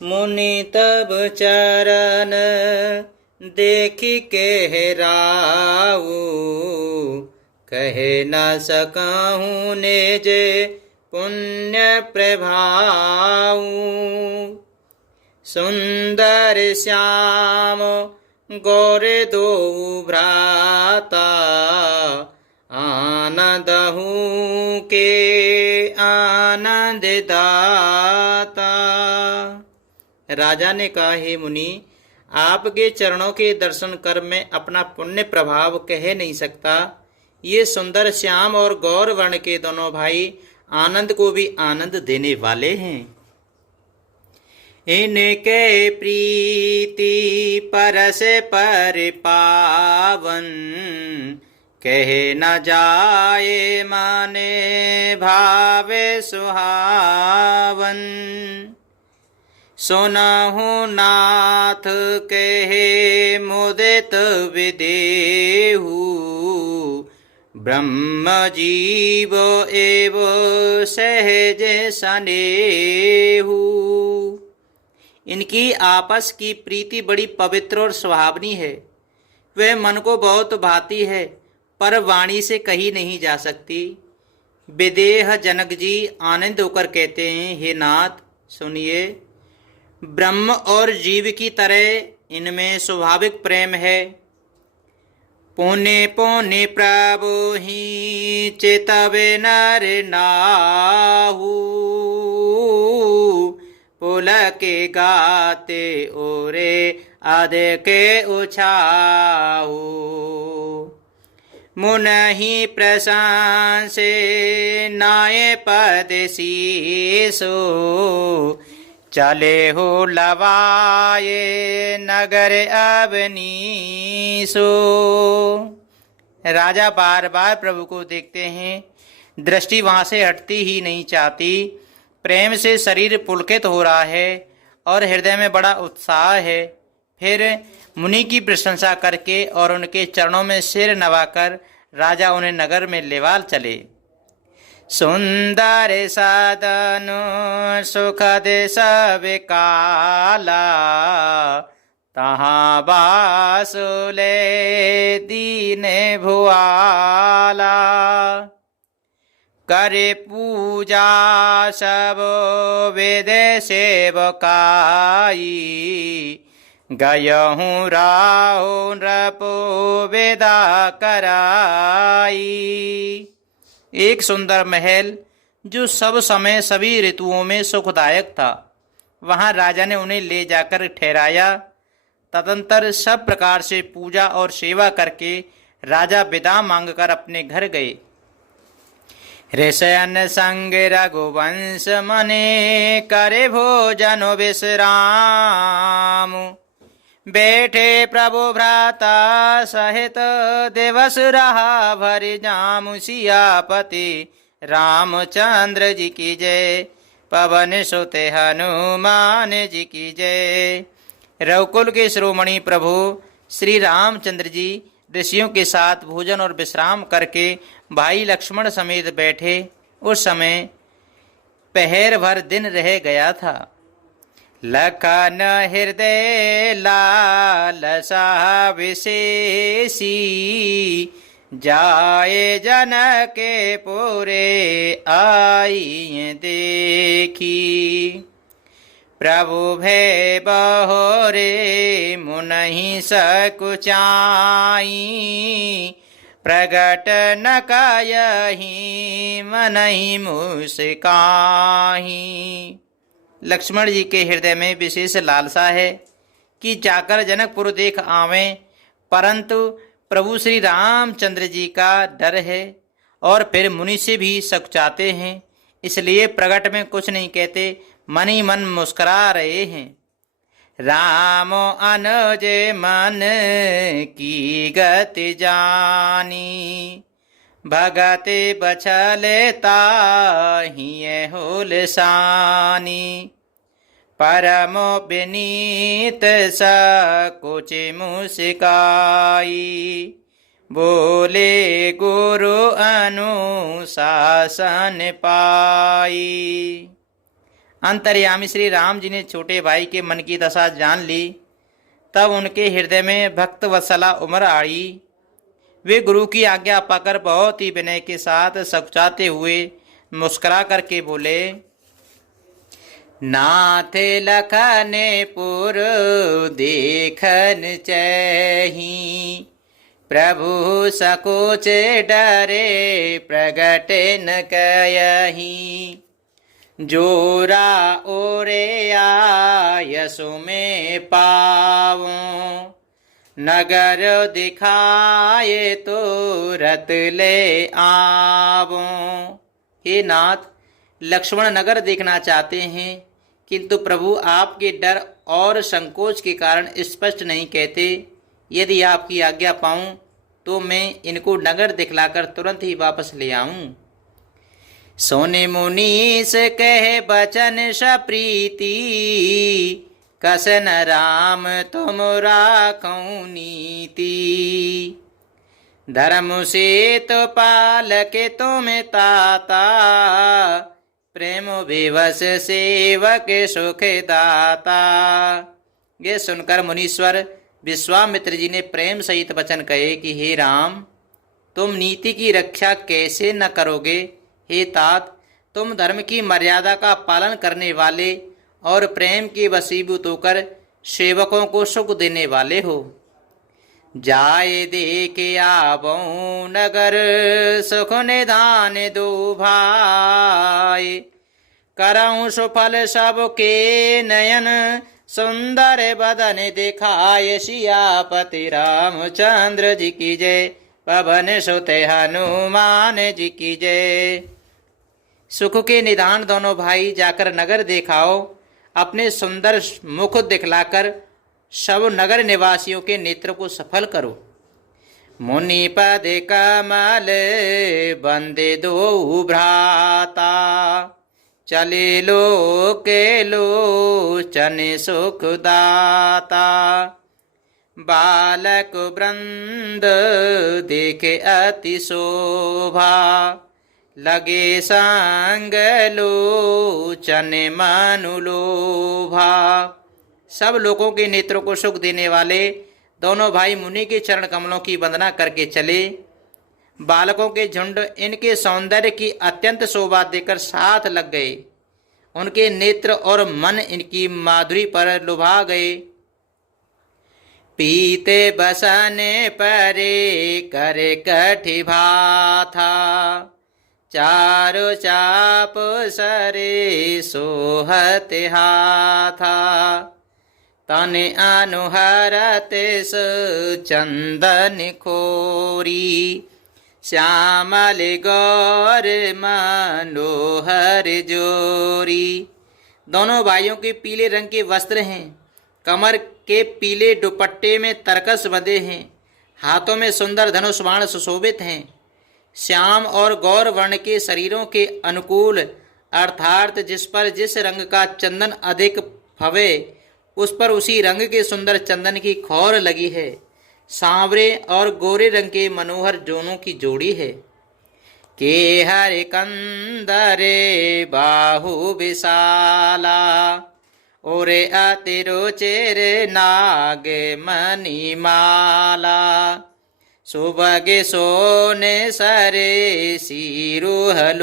मुनि तब चरण देखि के हेराऊ, कहे न सकहूँ निज पुण्य प्रभाऊ। सुंदर श्याम गौर दो भ्राता, आनंदहु के आनंद दाता। राजा ने कहा, हे मुनि, आपके चरणों के दर्शन कर मैं अपना पुण्य प्रभाव कह नहीं सकता। ये सुंदर श्याम और गौर वर्ण के दोनों भाई आनंद को भी आनंद देने वाले हैं। इनके प्रीति परस पर पावन, कहे न जाए माने भावे सुहावन। सुनहु नाथ कहे मुदित विदेहु, ब्रह्म जीव एव सहज सनेहु। इनकी आपस की प्रीति बड़ी पवित्र और सुहावनी है। वह मन को बहुत भाती है, पर वाणी से कही नहीं जा सकती। विदेह जनक जी आनंद होकर कहते हैं, हे नाथ सुनिए, ब्रह्म और जीव की तरह इनमें स्वाभाविक प्रेम है। पुण्य पुण्य प्रभु ही चितवे नर नाहू, पुलके गाते ओरे आदे के उछाहू। मुनहि प्रशंसे नाये पद शीसो, चले हो लवाए नगर अवनीसो। राजा बार बार प्रभु को देखते हैं, दृष्टि वहां से हटती ही नहीं चाहती। प्रेम से शरीर पुलकित हो रहा है और हृदय में बड़ा उत्साह है। फिर मुनि की प्रशंसा करके और उनके चरणों में सिर नवाकर राजा उन्हें नगर में लेवाल चले। सुंदर सदन सुखद सब काला, तहाँ बासुले दीन भुआला। करे पूजा सब वेद सेवकाई, गयहूँ राहु नृपो वेदा कराई। एक सुंदर महल जो सब समय सभी ऋतुओं में सुखदायक था, वहां राजा ने उन्हें ले जाकर ठहराया। तदंतर सब प्रकार से पूजा और सेवा करके राजा विदा मांगकर अपने घर गए। ऋषयन संग रघुवंश मने, करे भोजन विश्राम। बैठे प्रभु भ्राता सहित, दिवस रहा भरि जामु। सियापति रामचंद्र जी की जय, पवन सुत हनुमान जी की जय। रघुकुल के शिरोमणि प्रभु श्री रामचंद्र जी ऋषियों के साथ भोजन और विश्राम करके भाई लक्ष्मण समेत बैठे। उस समय पहर भर दिन रह गया था। लखन हृदय लालसा विशेषी, जाए जनके पुरे आई देखी। प्रभु भय बहोरे मुनहि सकुचाई, प्रगट न कायहि मनहि मुस्काहि। लक्ष्मण जी के हृदय में विशेष लालसा है कि जाकर जनकपुर देख आवें, परंतु प्रभु श्री रामचंद्र जी का डर है और फिर मुनि से भी सकुचाते हैं, इसलिए प्रगट में कुछ नहीं कहते, मन ही मन मुस्कुरा रहे हैं। राम अनुज मन की गति जानी, भगति बछले ताहिए हुलसानी। परम विनीत सकुच मुस्काई, बोले गुरु अनुशासन पाई। अंतर्यामी श्री राम जी ने छोटे भाई के मन की दशा जान ली। तब उनके हृदय में भक्त वत्सला उमड़ आई। वे गुरु की आज्ञा पाकर बहुत ही विनय के साथ सकुचाते हुए मुस्कुरा करके बोले, नाथ लखन पुर देखन चही, प्रभु सकोच डरे प्रगट न कयही, जोरा ओरे आयसु में पावो, नगर दिखाए तो रत ले आवो। हे नाथ, लक्ष्मण नगर देखना चाहते हैं, किंतु प्रभु आपके डर और संकोच के कारण स्पष्ट नहीं कहते। यदि आपकी आज्ञा पाऊं तो मैं इनको नगर दिखलाकर तुरंत ही वापस ले आऊं। सोने मुनीस कहे बचन सप्रीति, कसन राम तुम राखौ नीति, धर्म से तो पालक तुम ताता, प्रेम विवश सेवक सुख दाता। ये सुनकर मुनीश्वर विश्वामित्र जी ने प्रेम सहित वचन कहे कि हे राम, तुम नीति की रक्षा कैसे न करोगे। हे तात, तुम धर्म की मर्यादा का पालन करने वाले और प्रेम के वशीभूत होकर सेवकों को सुख देने वाले हो। जाए देख आवो नगर, सुख निधान दो भाई, करऊं सुफल सबके नयन, सुंदर बदन दिखाए सियापति रामचंद्र जी की जय, पवन सुत हनुमान जी की जय। सुख के निधान दोनों भाई जाकर नगर दिखाओ, अपने सुंदर मुख दिखलाकर सब नगर निवासियों के नेत्र को सफल करो। मुनि पद कमल बंदे दो भ्राता, चले लो के लोचन सुख दाता, बालक वृंद देखे अति शोभा, लगे संग लोचन मनुलोभा। सब लोगों के नेत्रों को सुख देने वाले दोनों भाई मुनि के चरण कमलों की वंदना करके चले। बालकों के झुंड इनके सौंदर्य की अत्यंत शोभा देकर साथ लग गए। उनके नेत्र और मन इनकी माधुरी पर लुभा गए। पीते बसने परे करे कठि भाथा, चारो चाप सरे सोहत हाथा, तन अनुहरत चंदन खोरी, श्यामल गौर मनोहर जोरी। दोनों भाइयों के पीले रंग के वस्त्र हैं, कमर के पीले दुपट्टे में तरकस बंधे हैं, हाथों में सुंदर धनुष बाण सुशोभित हैं। श्याम और गौर वर्ण के शरीरों के अनुकूल अर्थात जिस पर जिस रंग का चंदन अधिक फवे उस पर उसी रंग के सुंदर चंदन की खौर लगी है। सांवरे और गोरे रंग के मनोहर जोनों की जोड़ी है। के हर कंदरे बाहु विशाला, ओरे अतिरुचिर नाग मणि माला, सुबगे सोने सरे सिरुहलोचन,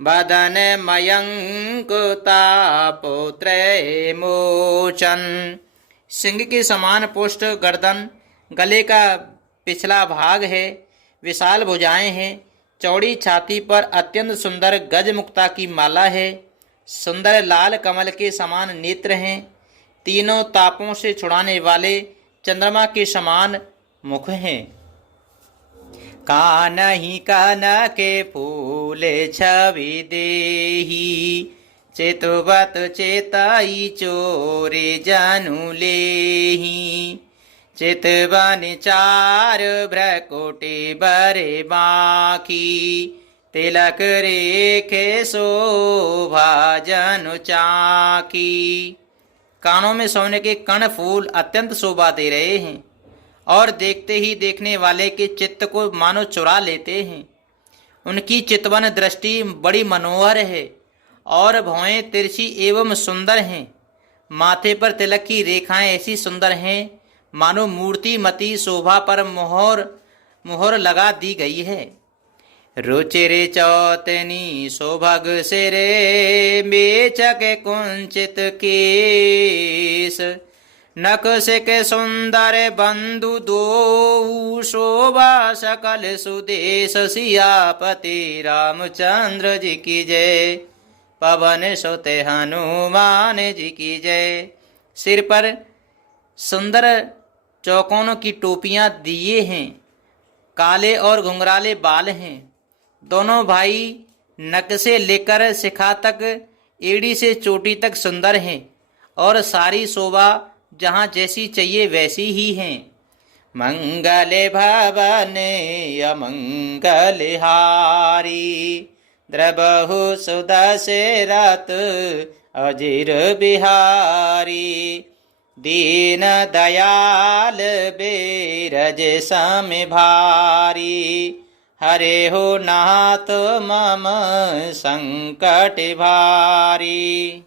बदन मयंक तापोत्र मोचन। सिंह के समान पुष्ट गर्दन, गले का पिछला भाग है, विशाल भुजाएं हैं, चौड़ी छाती पर अत्यंत सुंदर गजमुक्ता की माला है, सुंदर लाल कमल के समान नेत्र हैं, तीनों तापों से छुड़ाने वाले चंद्रमा के समान मुख हैं। कानहि कनके फूल छवि देही, चितवत चेताई चोरे जनु लेही, चितवन चार भ्रकुटी बरे बाकी, तिलक रेखे शोभा जनु चाकी। कानों में सोने के कण फूल अत्यंत शोभा दे रहे हैं और देखते ही देखने वाले के चित्त को मानो चुरा लेते हैं। उनकी चितवन दृष्टि बड़ी मनोहर है और भौहें तिरछी एवं सुंदर हैं। माथे पर तिलक की रेखाएं ऐसी सुंदर हैं मानो मूर्तिमती शोभा पर मोहर लगा दी गई है। रुचिरे चौतनी सौभग सिरे बेचक कुंचित केस नकसिक सुंदर बंधु दो शोभा सकल सुदेश सियापति रामचंद्र जी की जय। पवन सुत हनुमान जी की जय। सिर पर सुंदर चौकोनों की टोपियां दिए हैं, काले और घुंघराले बाल हैं। दोनों भाई नक से लेकर शिखा तक एड़ी से चोटी तक सुंदर हैं और सारी शोभा जहाँ जैसी चाहिए वैसी ही हैं। मंगल भवन अमंगल हारी द्रबहु सुदशरथ अजिर बिहारी। दीन दयाल बेरज सम भारी हरे हो नाथ मम संकट भारी।